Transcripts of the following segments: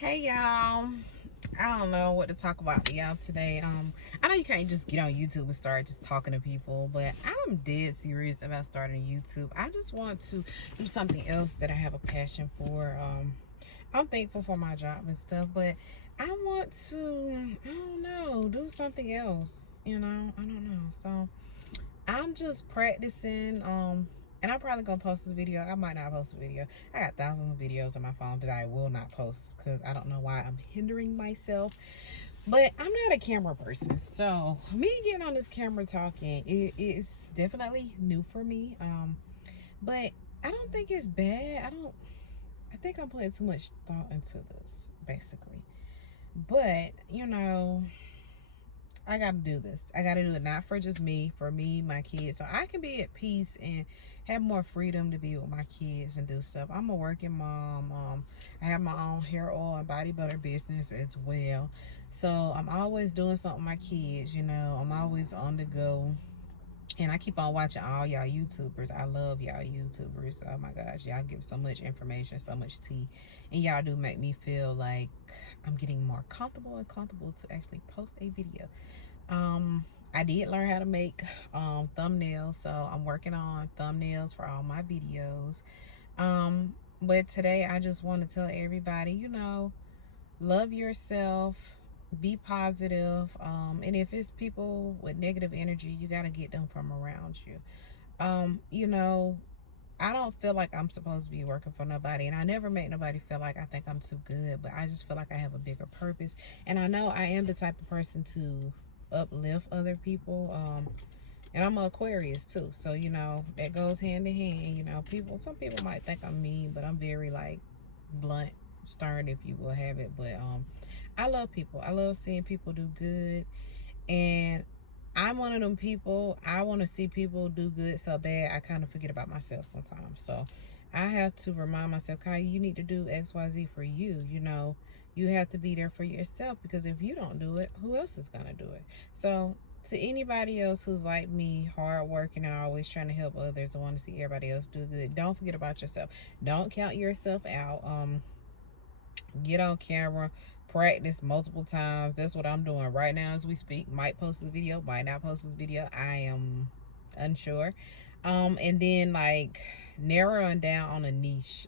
Hey y'all. I don't know what to talk about to y'all today. I know you can't just get on YouTube and start just talking to people, but I'm dead serious about starting YouTube. I just want to do something else that I have a passion for. I'm thankful for my job and stuff, but I want to, I don't know, do something else, I don't know. So I'm just practicing. And I'm probably gonna post this video. I might not post a video. I got thousands of videos on my phone that I will not post because I don't know why I'm hindering myself. But I'm not a camera person, so me getting on this camera talking, it is definitely new for me. But I don't think it's bad. I think I'm putting too much thought into this, basically. But I gotta do this. I gotta do it not for just me, for me, my kids, so I can be at peace and have more freedom to be with my kids and do stuff. I'm a working mom. I have my own hair oil and body butter business as well. So I'm always doing something with my kids, I'm always on the go. And I keep on watching all y'all YouTubers. I love y'all YouTubers. Oh my gosh, y'all give so much information, so much tea. And y'all do make me feel like I'm getting more comfortable and comfortable to actually post a video. I did learn how to make thumbnails, so I'm working on thumbnails for all my videos. But today I just want to tell everybody, love yourself, be positive, and if it's people with negative energy, you got to get them from around you. um you know I don't feel like I'm supposed to be working for nobody, and I never make nobody feel like I think I'm too good, but I just feel like I have a bigger purpose. And I know I am the type of person to uplift other people. And I'm an Aquarius too, so that goes hand in hand. Some people might think I'm mean, but I'm very like blunt, stern, if you will have it. But I love people. I love seeing people do good, and I'm one of them people. I want to see people do good so bad I kind of forget about myself sometimes. So I have to remind myself, Kai, you need to do XYZ for you. You have to be there for yourself, because if you don't do it, who else is gonna do it? So to anybody else who's like me, hard working and always trying to help others and want to see everybody else do good, don't forget about yourself. Don't count yourself out. Get on camera, practice multiple times. That's what I'm doing right now as we speak. Might post this video, might not post this video. I am unsure. And then like narrowing down on a niche.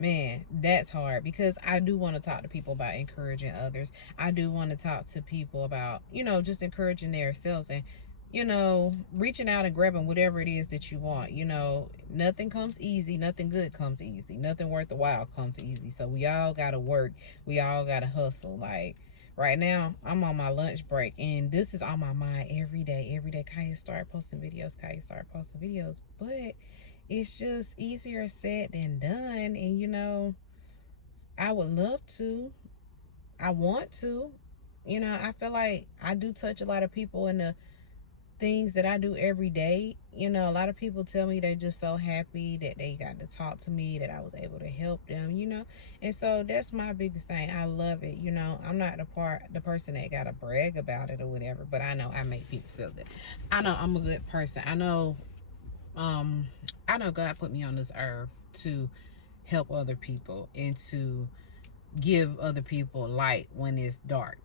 Man, that's hard, because I do want to talk to people about encouraging others. I do want to talk to people about, just encouraging themselves, and reaching out and grabbing whatever it is that you want. Nothing comes easy, nothing good comes easy, nothing worth the while comes easy. So we all gotta work, we all gotta hustle. Like right now, I'm on my lunch break, and this is on my mind every day. Every day, Kaya start posting videos, Kaya start posting videos. But it's just easier said than done. And I would love to. I want to. I feel like I do touch a lot of people in the things that I do every day. A lot of people tell me they're just so happy that they got to talk to me, that I was able to help them. And so that's my biggest thing. I love it. I'm not the person that gotta brag about it or whatever, but I know I make people feel good. I know I'm a good person. Um I know God put me on this earth to help other people and to give other people light when it's dark.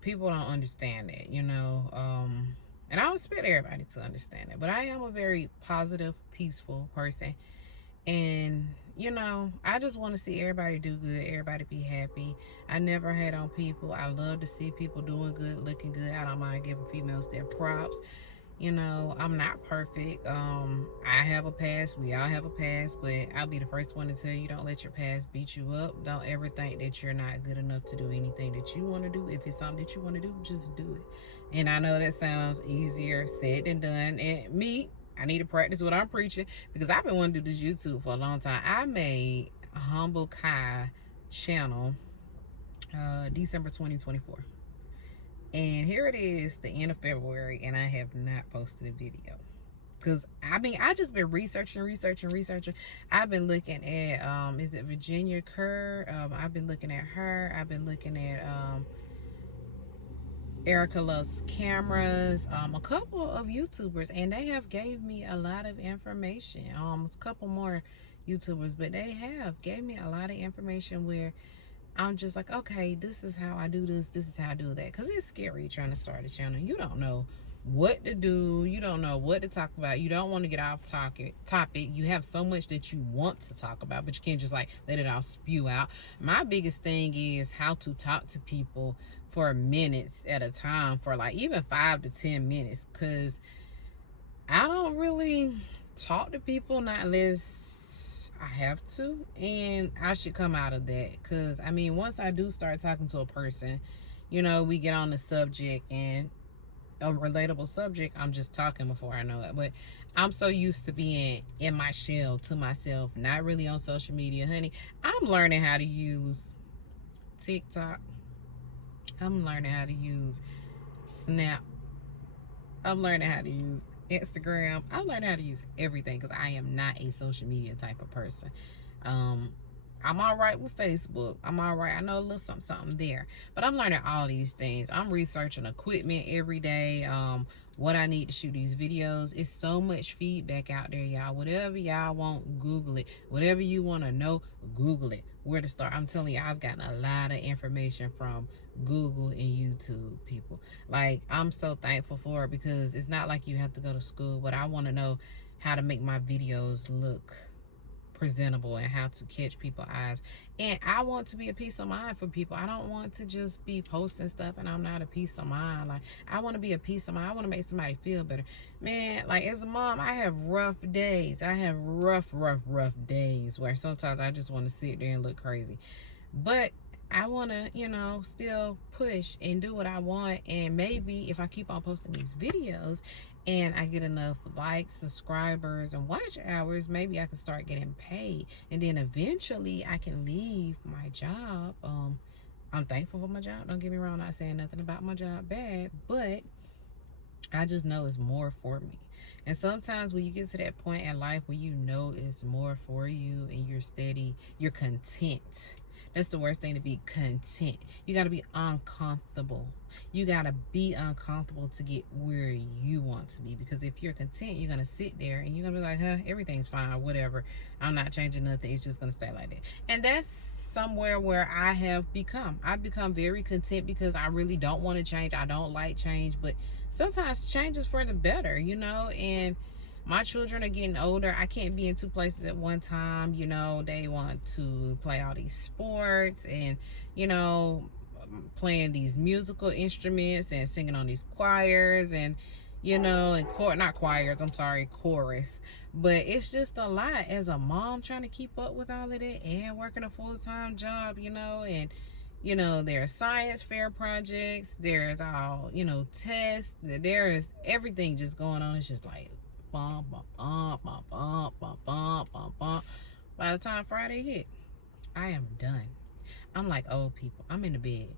People don't understand that. And I don't expect everybody to understand it, but I am a very positive, peaceful person. And I just want to see everybody do good, everybody be happy. I never hate on people. I love to see people doing good, looking good. I don't mind giving females their props. I'm not perfect. I have a past. We all have a past, but I'll be the first one to tell you, don't let your past beat you up. Don't ever think that you're not good enough to do anything that you want to do. If it's something that you want to do, just do it. And I know that sounds easier said than done. And I need to practice what I'm preaching, because I've been wanting to do this YouTube for a long time. I made a Humble Kai channel December 2024. And here it is, the end of February, and I have not posted a video. Because, I just been researching. I've been looking at, is it Virginia Kerr? I've been looking at her. I've been looking at Erica Loves Cameras, a couple of YouTubers, and they have gave me a lot of information. A couple more YouTubers, but they have gave me a lot of information where I'm just like, okay, this is how I do this. This is how I do that. Because it's scary trying to start a channel. You don't know what to do. You don't know what to talk about. You don't want to get off topic. You have so much that you want to talk about, but you can't just like let it all spew out. My biggest thing is how to talk to people for minutes at a time, for like even 5 to 10 minutes. Because I don't really talk to people not unless I have to, and I should come out of that. Because I mean, once I do start talking to a person, you know, we get on the subject, and a relatable subject, I'm just talking before I know it. But I'm so used to being in my shell to myself, not really on social media, honey. I'm learning how to use TikTok. I'm learning how to use Snap. I'm learning how to use Instagram. I'm learning how to use everything because I am not a social media type of person. I'm all right with Facebook. I'm all right. I know a little something there, but I'm learning all these things. I'm researching equipment every day. What I need to shoot these videos. It's so much feedback out there, y'all. Whatever y'all want, Google it. Whatever you want to know, Google it. Where to start? I'm telling you, I've gotten a lot of information from Google and YouTube, people. Like, I'm so thankful for it because it's not like you have to go to school, but I want to know how to make my videos look presentable and how to catch people's eyes. And I want to be a peace of mind for people. I don't want to just be posting stuff and I'm not a peace of mind. Like, I want to be a peace of mind. I want to make somebody feel better. Man, like, as a mom, I have rough days. I have rough days where sometimes I just want to sit there and look crazy. But I want to, you know, still push and do what I want. And maybe if I keep on posting these videos and I get enough likes, subscribers, and watch hours, maybe I can start getting paid. And then eventually I can leave my job. I'm thankful for my job. Don't get me wrong, I'm not saying nothing about my job bad, but I just know it's more for me. And sometimes when you get to that point in life where you know it's more for you and you're steady, you're content. That's the worst thing, to be content. You got to be uncomfortable. You got to be uncomfortable to get where you want to be. Because if you're content, you're going to sit there and you're going to be like, huh, everything's fine, whatever. I'm not changing nothing. It's just going to stay like that. And that's somewhere where I have become. I've become very content because I really don't want to change. I don't like change, but sometimes change is for the better, you know. And my children are getting older. I can't be in two places at one time. You know, they want to play all these sports and, you know, playing these musical instruments and singing on these choirs and, you know, and not choirs, I'm sorry, chorus. But it's just a lot as a mom trying to keep up with all of that and working a full-time job, you know. And you know, there's science fair projects, there's all, you know, tests, there is everything just going on. It's just like bump, bump, bump, bump, bump, bump, bump, bump, bump. By the time Friday hit, I am done. I'm like old people. I'm in the bed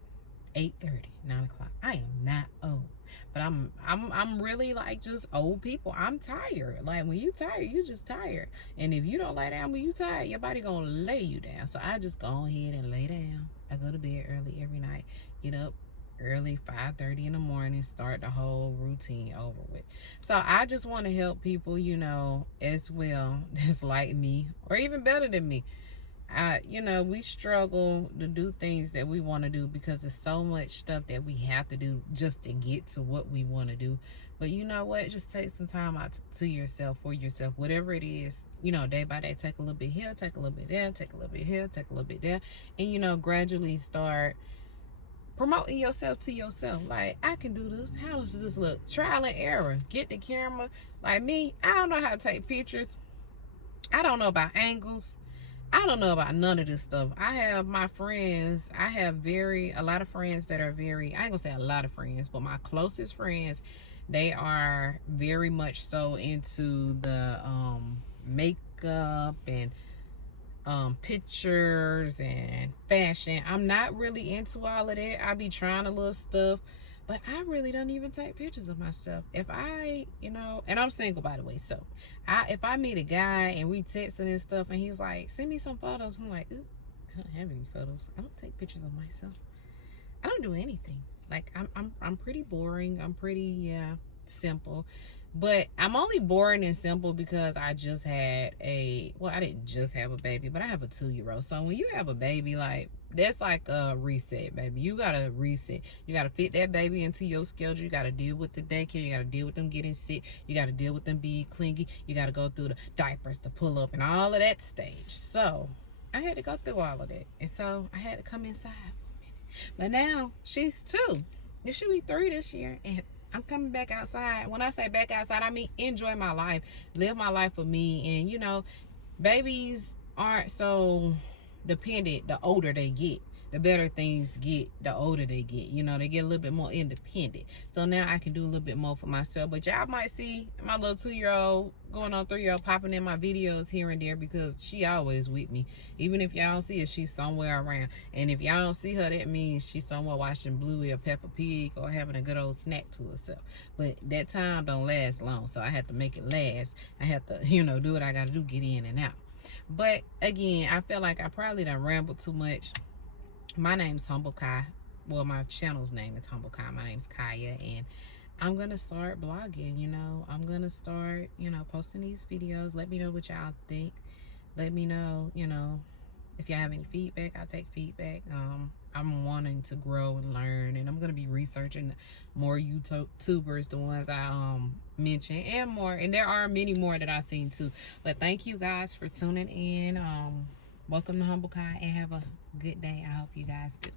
8:30, 9 o'clock. I am not old, but I'm really like just old people. I'm tired. Like, when you tired, you just tired. And if you don't lay down when you tired, your body gonna lay you down. So I just go ahead and lay down. I go to bed early every night. Get up early, 5:30 in the morning, start the whole routine over with. So I just want to help people, you know, as well, that's like me or even better than me. You know, we struggle to do things that we want to do because there's so much stuff that we have to do just to get to what we want to do. But you know what? Just take some time out to yourself, for yourself, whatever it is, you know, day by day. Take a little bit here, take a little bit there, take a little bit here, take a little bit there. And, you know, gradually start promoting yourself to yourself. Like, I can do this. How does this look? Trial and error. Get the camera. Like me, I don't know how to take pictures. I don't know about angles. I don't know about none of this stuff. I have my friends. I have a lot of friends that are very, I ain't gonna say a lot of friends, but my closest friends, they are very much so into the makeup and pictures and fashion. I'm not really into all of that. I be trying a little stuff, but I really don't even take pictures of myself. If I, you know, and I'm single, by the way, so if I meet a guy and we texting and stuff and he's like, send me some photos, I'm like, ooh, I don't have any photos. I don't take pictures of myself. I don't do anything. Like, I'm pretty boring. I'm pretty simple. But I'm only boring and simple because I just had I didn't just have a baby, but I have a 2-year-old. So when you have a baby, like, that's like a reset, baby. You gotta reset. You gotta fit that baby into your schedule. You gotta deal with the daycare. You gotta deal with them getting sick. You gotta deal with them being clingy. You gotta go through the diapers, the pull up, and all of that stage. So I had to go through all of that. And so I had to come inside for a minute. But now she's 2. It should be 3 this year. And I'm coming back outside. When I say back outside, I mean enjoy my life, live my life for me. And, you know, babies aren't so dependent the older they get. The better things get the older they get. You know, they get a little bit more independent. So now I can do a little bit more for myself. But y'all might see my little 2-year-old going on 3-year-old popping in my videos here and there because she always with me. Even if y'all don't see her, she's somewhere around. And if y'all don't see her, that means she's somewhere watching Bluey or Peppa Pig or having a good old snack to herself. But that time don't last long, so I have to make it last. I have to, you know, do what I gotta do, get in and out. But again, I feel like I probably done rambled too much. My name's Humble Kai. Well, my channel's name is Humble Kai. My name's Kaya, and I'm gonna start blogging. You know, I'm gonna start, you know, posting these videos. Let me know what y'all think. Let me know, you know, if y'all have any feedback. I'll take feedback. I'm wanting to grow and learn, and I'm gonna be researching more YouTubers, the ones I mentioned, and more. And there are many more that I've seen too. But thank you guys for tuning in. Welcome to Humble Kai, and have a good day. I hope you guys do.